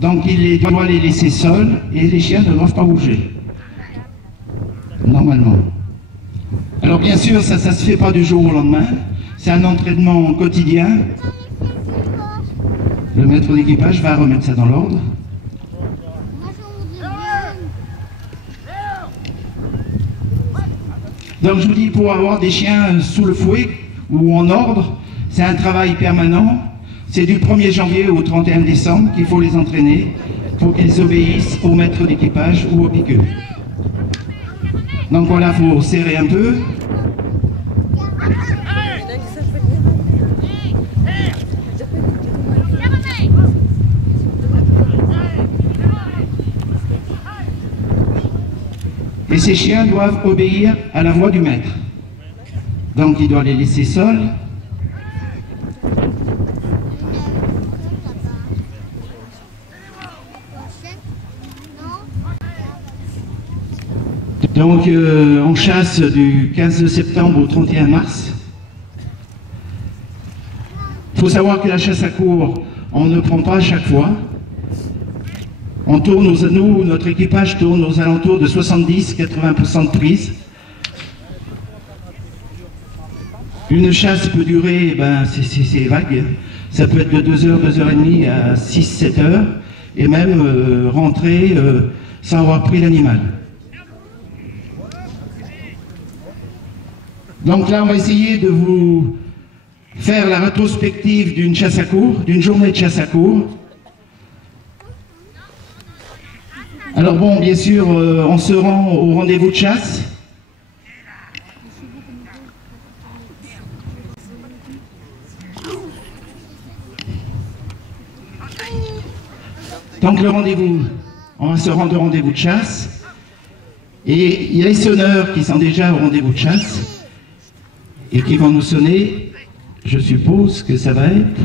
Donc il doit les laisser seuls et les chiens ne doivent pas bouger. Normalement. Alors bien sûr, ça ne se fait pas du jour au lendemain. C'est un entraînement quotidien. Le maître d'équipage va remettre ça dans l'ordre. Donc je vous dis, pour avoir des chiens sous le fouet ou en ordre, c'est un travail permanent. C'est du 1er janvier au 31 décembre qu'il faut les entraîner pour qu'ils obéissent au maître d'équipage ou au piqueux. Donc voilà, il faut serrer un peu. Et ces chiens doivent obéir à la voix du maître. Donc il doit les laisser seuls. Donc on chasse du 15 septembre au 31 mars. Il faut savoir que la chasse à courre, on ne prend pas à chaque fois. On tourne, nous, notre équipage tourne aux alentours de 70-80% de prise. Une chasse peut durer, c'est vague, ça peut être de 2h, 2h30 à 6-7 heures, et même rentrer sans avoir pris l'animal. Donc là, on va essayer de vous faire la rétrospective d'une chasse à courre, d'une journée de chasse à courre. Alors bon, bien sûr, on se rend au rendez-vous de chasse. Donc le rendez-vous, on va se rendre au rendez-vous de chasse. Et il y a les sonneurs qui sont déjà au rendez-vous de chasse et qui vont nous sonner. Je suppose que ça va être...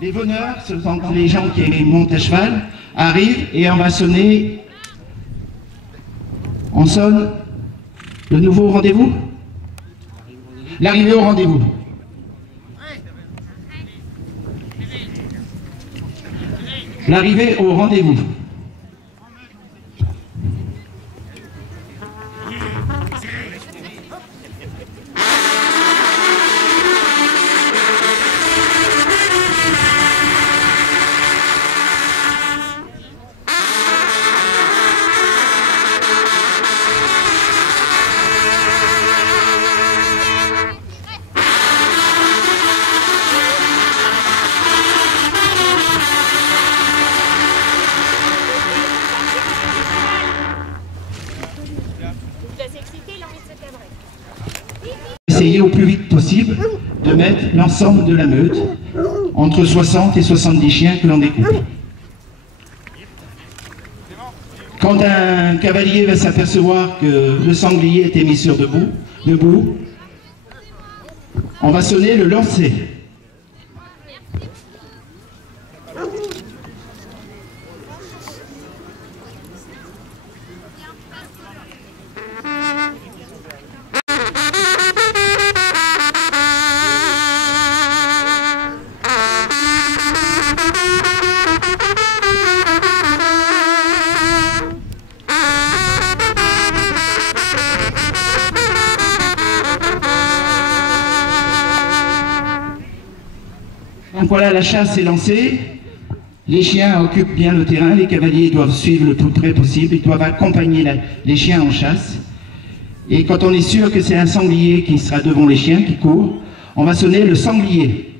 Les veneurs, ce sont les gens qui montent à cheval, arrivent et on va sonner. On sonne le nouveau rendez-vous. L'arrivée au rendez-vous. L'arrivée au rendez-vous. Essayer au plus vite possible de mettre l'ensemble de la meute entre 60 et 70 chiens que l'on découpe. Quand un cavalier va s'apercevoir que le sanglier était mis sur debout, on va sonner le lancer. Donc voilà, la chasse est lancée. Les chiens occupent bien le terrain, les cavaliers doivent suivre le plus près possible, ils doivent accompagner les chiens en chasse. Et quand on est sûr que c'est un sanglier qui sera devant les chiens qui courent, on va sonner le sanglier.